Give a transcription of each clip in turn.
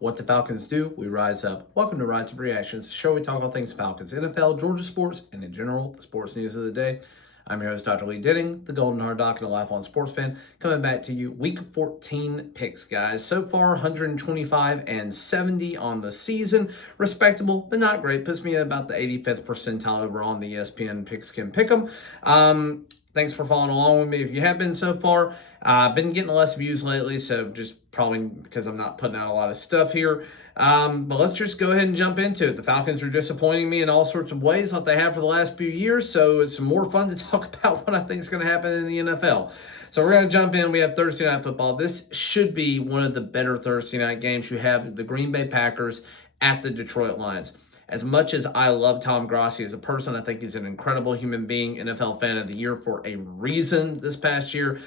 What the Falcons do, we rise up. Welcome to Rise Up Reactions, the show we talk all things Falcons, NFL, Georgia sports, and in general, the sports news of the day. I'm your host, Dr. Lee Denning, the Golden Hard Doc and a lifelong sports fan, coming back to you week 14 picks, guys. So far, 125 and 70 on the season. Respectable, but not great. Puts me at about the 85th percentile over on the ESPN Pickskin Pick'em. Thanks for following along with me if you have been so far. I've been getting less views lately, so just probably because I'm not putting out a lot of stuff here. But let's just go ahead and jump into it. The Falcons are disappointing me in all sorts of ways like they have for the last few years, so it's more fun to talk about what I think is going to happen in the NFL. So we're going to jump in. We have Thursday Night Football. This should be one of the better Thursday night games. You have the Green Bay Packers at the Detroit Lions. As much as I love Tom Grossi as a person, I think he's an incredible human being, NFL Fan of the Year for a reason this past year.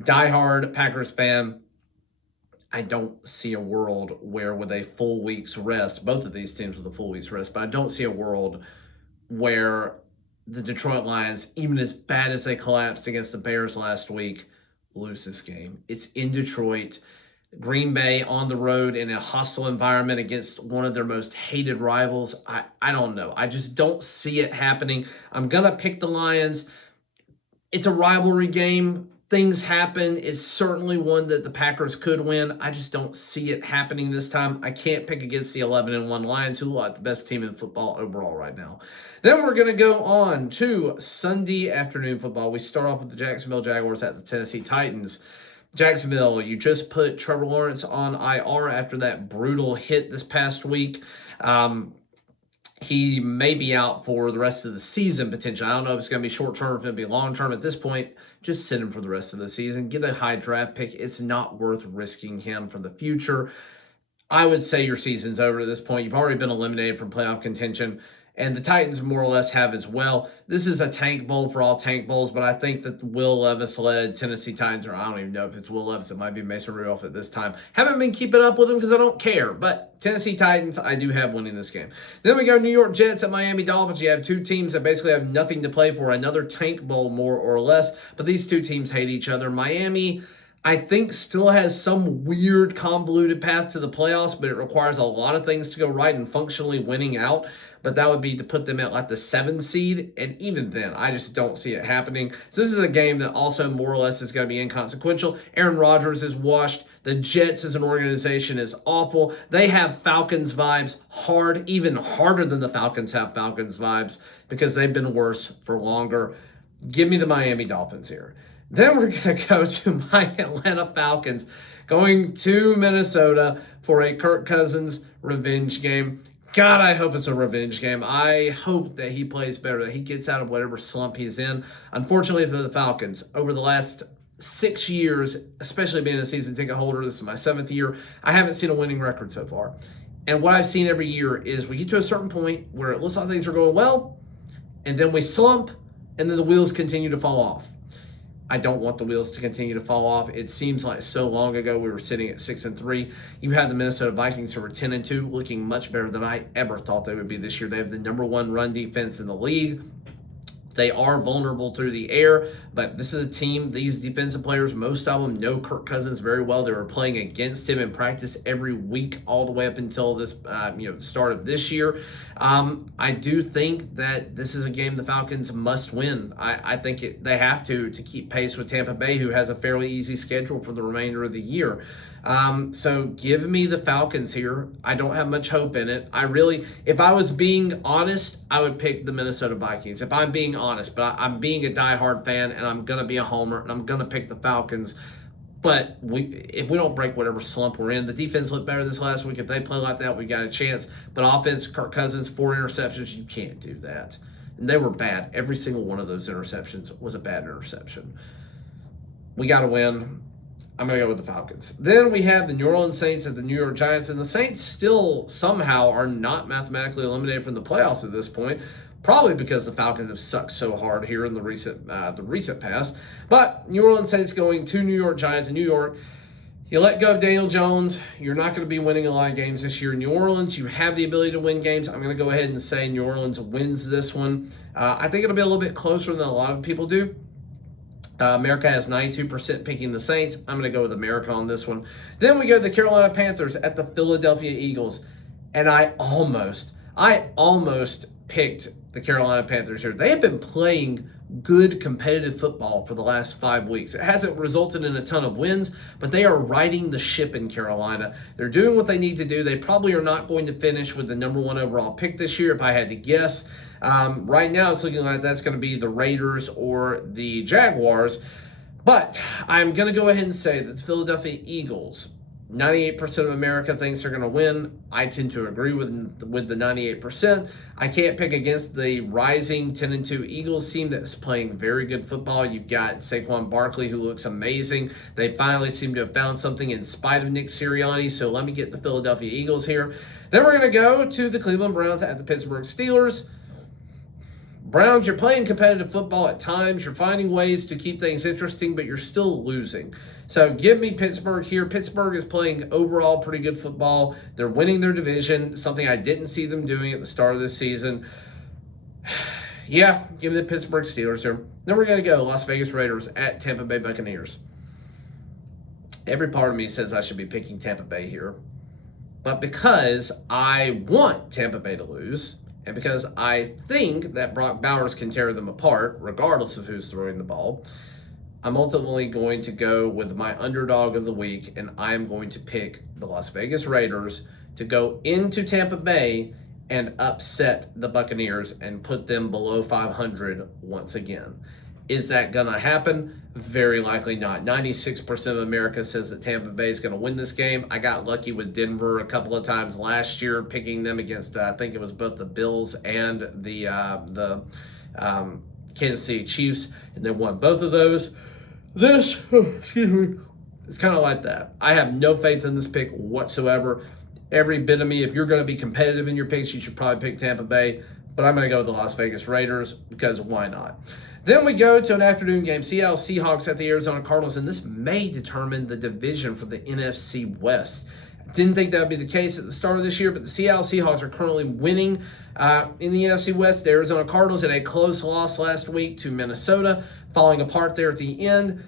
Diehard Packers fan. I don't see a world where with a full week's rest, both of these teams with a full week's rest, but I don't see a world where the Detroit Lions, even as bad as they collapsed against the Bears last week, lose this game. It's in Detroit. Green Bay on the road in a hostile environment against one of their most hated rivals. I don't know. I just don't see it happening. I'm going to pick the Lions. It's a rivalry game. Things happen. It's certainly one that the Packers could win. I just don't see it happening this time. I can't pick against the 11-1 Lions, who look like the best team in football overall right now. Then we're going to go on to Sunday afternoon football. We start off with the Jacksonville Jaguars at the Tennessee Titans. Jacksonville, you just put Trevor Lawrence on IR after that brutal hit this past week. He may be out for the rest of the season, potentially. I don't know if it's going to be short-term, if it's going to be long-term. At this point, just send him for the rest of the season. Get a high draft pick. It's not worth risking him for the future. I would say your season's over at this point. You've already been eliminated from playoff contention, and the Titans more or less have as well. This is a tank bowl for all tank bowls, but I think that the Will Levis-led Tennessee Titans, or I don't even know if it's Will Levis, it might be Mason Rudolph at this time. Haven't been keeping up with him because I don't care, but Tennessee Titans, I do have winning this game. Then we go New York Jets at Miami Dolphins. You have two teams that basically have nothing to play for, another tank bowl more or less, but these two teams hate each other. Miami, I think, still has some weird convoluted path to the playoffs, but it requires a lot of things to go right and functionally winning out. But that would be to put them at like the 7 seed, and even then, I just don't see it happening. So this is a game that also more or less is going to be inconsequential. Aaron Rodgers is washed. The Jets as an organization is awful. They have Falcons vibes hard, even harder than the Falcons have Falcons vibes, because they've been worse for longer. Give me the Miami Dolphins here. Then we're going to go to my Atlanta Falcons, going to Minnesota for a Kirk Cousins revenge game. God, I hope it's a revenge game. I hope that he plays better, that he gets out of whatever slump he's in. Unfortunately for the Falcons, over the last 6 years, especially being a season ticket holder, this is my 7th year, I haven't seen a winning record so far. And what I've seen every year is we get to a certain point where it looks like things are going well, and then we slump, and then the wheels continue to fall off. I don't want the wheels to continue to fall off. It seems like so long ago we were sitting at 6-3. You had the Minnesota Vikings who were 10-2, looking much better than I ever thought they would be this year. They have the #1 run defense in the league. They are vulnerable through the air, but this is a team, these defensive players, most of them know Kirk Cousins very well. They were playing against him in practice every week all the way up until this, the start of this year. I do think that this is a game the Falcons must win. I think they have to keep pace with Tampa Bay, who has a fairly easy schedule for the remainder of the year. So give me the Falcons here. I don't have much hope in it. If I was being honest, I would pick the Minnesota Vikings. If I'm being honest, but I'm being a diehard fan and I'm going to be a homer and I'm going to pick the Falcons. But if we don't break whatever slump we're in, the defense looked better this last week. If they play like that, we got a chance. But offense, Kirk Cousins, 4 interceptions, you can't do that. And they were bad. Every single one of those interceptions was a bad interception. We got to win. I'm going to go with the Falcons. Then we have the New Orleans Saints at the New York Giants, and the Saints still somehow are not mathematically eliminated from the playoffs at this point, probably because the Falcons have sucked so hard here in the recent past. But New Orleans Saints going to New York Giants in New York. You let go of Daniel Jones, you're not going to be winning a lot of games this year in New Orleans. You have the ability to win games. I'm going to go ahead and say New Orleans wins this one. I think it'll be a little bit closer than a lot of people do. America has 92% picking the Saints. I'm going to go with America on this one. Then we go to the Carolina Panthers at the Philadelphia Eagles. And I almost picked the Carolina Panthers here. They have been playing good competitive football for the last 5 weeks. It hasn't resulted in a ton of wins, but they are riding the ship in Carolina. They're doing what they need to do. They probably are not going to finish with the number 1 overall pick this year, if I had to guess. Right now, it's looking like that's going to be the Raiders or the Jaguars. But I'm going to go ahead and say that the Philadelphia Eagles, 98% of America thinks they're going to win. I tend to agree with the 98%. I can't pick against the rising 10-2 Eagles team that's playing very good football. You've got Saquon Barkley, who looks amazing. They finally seem to have found something in spite of Nick Sirianni. So let me get the Philadelphia Eagles here. Then we're going to go to the Cleveland Browns at the Pittsburgh Steelers. Browns, you're playing competitive football at times. You're finding ways to keep things interesting, but you're still losing. So give me Pittsburgh here. Pittsburgh is playing overall pretty good football. They're winning their division, something I didn't see them doing at the start of this season. Yeah, give me the Pittsburgh Steelers here. Then we're going to go Las Vegas Raiders at Tampa Bay Buccaneers. Every part of me says I should be picking Tampa Bay here. But because I want Tampa Bay to lose, and because I think that Brock Bowers can tear them apart, regardless of who's throwing the ball, I'm ultimately going to go with my underdog of the week, and I am going to pick the Las Vegas Raiders to go into Tampa Bay and upset the Buccaneers and put them below 500 once again. Is that going to happen? Very likely not. 96% of America says that Tampa Bay is going to win this game. I got lucky with Denver a couple of times last year, picking them against, I think it was both the Bills and the Kansas City Chiefs, and they won both of those. This, it's kind of like that. I have no faith in this pick whatsoever. Every bit of me, if you're going to be competitive in your picks, you should probably pick Tampa Bay, but I'm going to go with the Las Vegas Raiders because why not? Then we go to an afternoon game, Seattle Seahawks at the Arizona Cardinals, and this may determine the division for the NFC West. Didn't think that would be the case at the start of this year, but the Seattle Seahawks are currently winning in the NFC West. The Arizona Cardinals had a close loss last week to Minnesota, falling apart there at the end.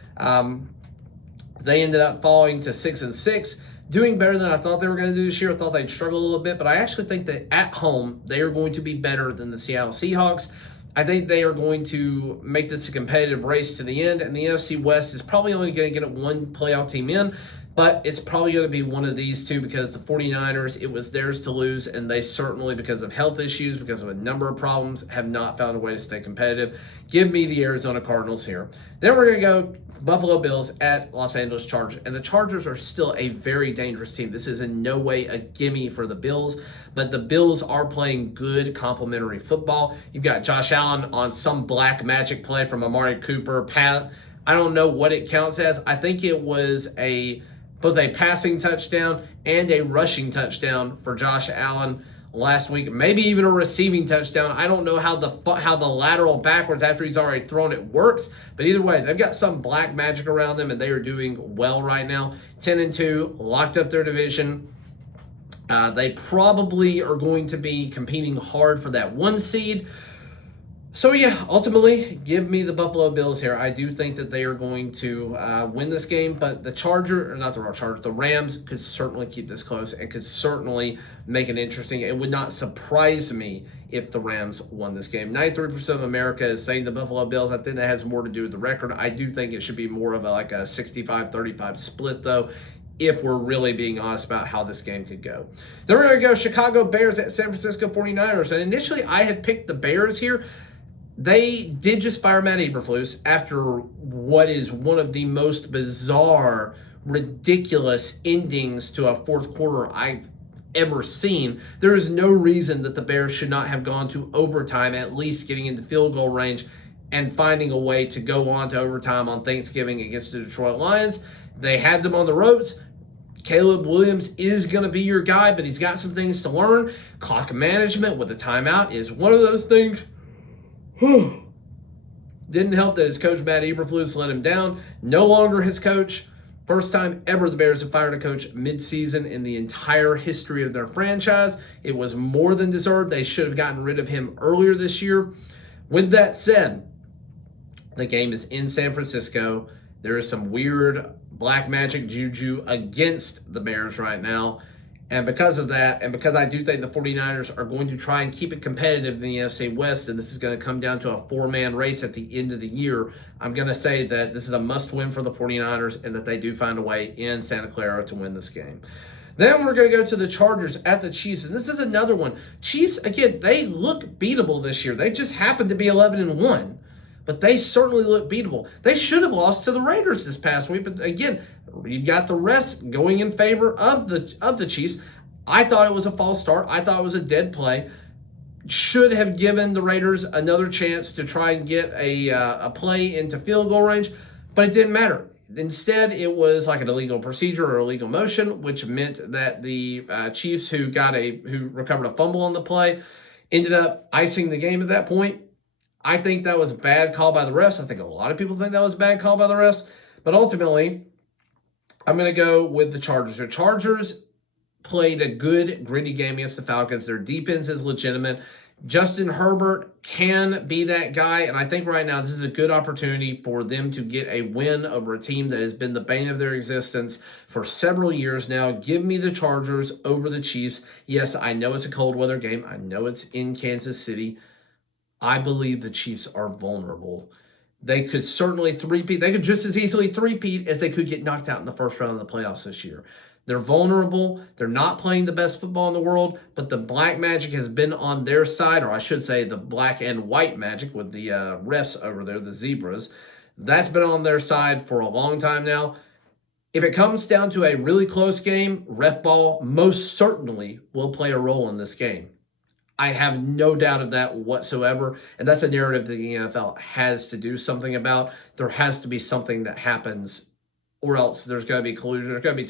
They ended up falling to 6-6, doing better than I thought they were going to do this year. I thought they'd struggle a little bit, but I actually think that at home, they are going to be better than the Seattle Seahawks. I think they are going to make this a competitive race to the end, and the NFC West is probably only going to get one playoff team in, but it's probably going to be one of these two because the 49ers, it was theirs to lose, and they certainly, because of health issues, because of a number of problems, have not found a way to stay competitive. Give me the Arizona Cardinals here. Then we're going to go Buffalo Bills at Los Angeles Chargers, and the Chargers are still a very dangerous team. This is in no way a gimme for the Bills, but the Bills are playing good complementary football. You've got Josh Allen on some black magic play from Amari Cooper. I don't know what it counts as. I think it was both a passing touchdown and a rushing touchdown for Josh Allen last week, maybe even a receiving touchdown. I don't know how the lateral backwards after he's already thrown it works, but either way, they've got some black magic around them, and they are doing well right now. 10-2, locked up their division. They probably are going to be competing hard for that 1 seed. So yeah, ultimately, give me the Buffalo Bills here. I do think that they are going to win this game, but the Rams could certainly keep this close and could certainly make it interesting. It would not surprise me if the Rams won this game. 93% of America is saying the Buffalo Bills. I think that has more to do with the record. I do think it should be more of a 65-35 split, though, if we're really being honest about how this game could go. Then we're going to go Chicago Bears at San Francisco 49ers. And initially, I had picked the Bears here. They did just fire Matt Eberflus after what is one of the most bizarre, ridiculous endings to a fourth quarter I've ever seen. There is no reason that the Bears should not have gone to overtime, at least getting into field goal range and finding a way to go on to overtime on Thanksgiving against the Detroit Lions. They had them on the ropes. Caleb Williams is going to be your guy, but he's got some things to learn. Clock management with a timeout is one of those things. Didn't help that his coach, Matt Eberflus, let him down. No longer his coach. First time ever the Bears have fired a coach mid-season in the entire history of their franchise. It was more than deserved. They should have gotten rid of him earlier this year. With that said, The game is in San Francisco. There is some weird black magic juju against the Bears right now. And because of that, and because I do think the 49ers are going to try and keep it competitive in the NFC West, and this is going to come down to a four-man race at the end of the year, I'm going to say that this is a must-win for the 49ers and that they do find a way in Santa Clara to win this game. Then we're going to go to the Chargers at the Chiefs, and this is another one. Chiefs, again, they look beatable this year. They just happen to be 11-1. But they certainly look beatable. They should have lost to the Raiders this past week. But again, you got the refs going in favor of the Chiefs. I thought it was a false start. I thought it was a dead play. Should have given the Raiders another chance to try and get a play into field goal range, but it didn't matter. Instead, it was like an illegal procedure or illegal motion, which meant that the Chiefs, who recovered a fumble on the play, ended up icing the game at that point. I think that was a bad call by the refs. I think a lot of people think that was a bad call by the refs. But ultimately, I'm going to go with the Chargers. The Chargers played a good, gritty game against the Falcons. Their defense is legitimate. Justin Herbert can be that guy, and I think right now this is a good opportunity for them to get a win over a team that has been the bane of their existence for several years now. Give me the Chargers over the Chiefs. Yes, I know it's a cold weather game. I know it's in Kansas City. I believe the Chiefs are vulnerable. They could certainly three-peat. They could just as easily three-peat as they could get knocked out in the first round of the playoffs this year. They're vulnerable. They're not playing the best football in the world, but the black magic has been on their side, or I should say the black and white magic with the refs over there, the zebras. That's been on their side for a long time now. If it comes down to a really close game, ref ball most certainly will play a role in this game. I have no doubt of that whatsoever, and that's a narrative that the NFL has to do something about. There has to be something that happens, or else there's going to be collusion, there's going to be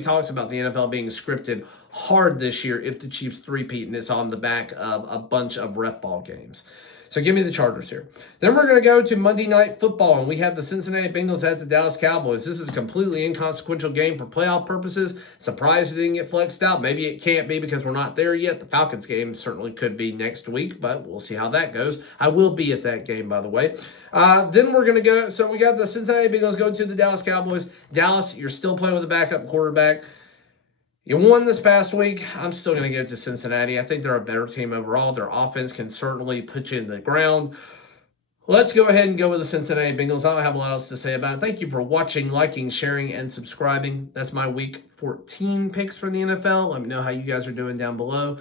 talks about the NFL being scripted hard this year if the Chiefs three-peat and it's on the back of a bunch of rep ball games. So give me the Chargers here. Then we're going to go to Monday Night Football, and we have the Cincinnati Bengals at the Dallas Cowboys. This is a completely inconsequential game for playoff purposes. Surprised it didn't get flexed out. Maybe it can't be because we're not there yet. The Falcons game certainly could be next week, but we'll see how that goes. I will be at that game, by the way. Then we're going to go, so we got the Cincinnati Bengals going to the Dallas Cowboys. Dallas, you're still playing with a backup quarterback. You won this past week. I'm still going to give it to Cincinnati. I think they're a better team overall. Their offense can certainly put you in the ground. Let's go ahead and go with the Cincinnati Bengals. I don't have a lot else to say about it. Thank you for watching, liking, sharing, and subscribing. That's my Week 14 picks for the NFL. Let me know how you guys are doing down below.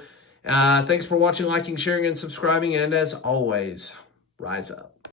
Thanks for watching, liking, sharing, and subscribing. And as always, rise up.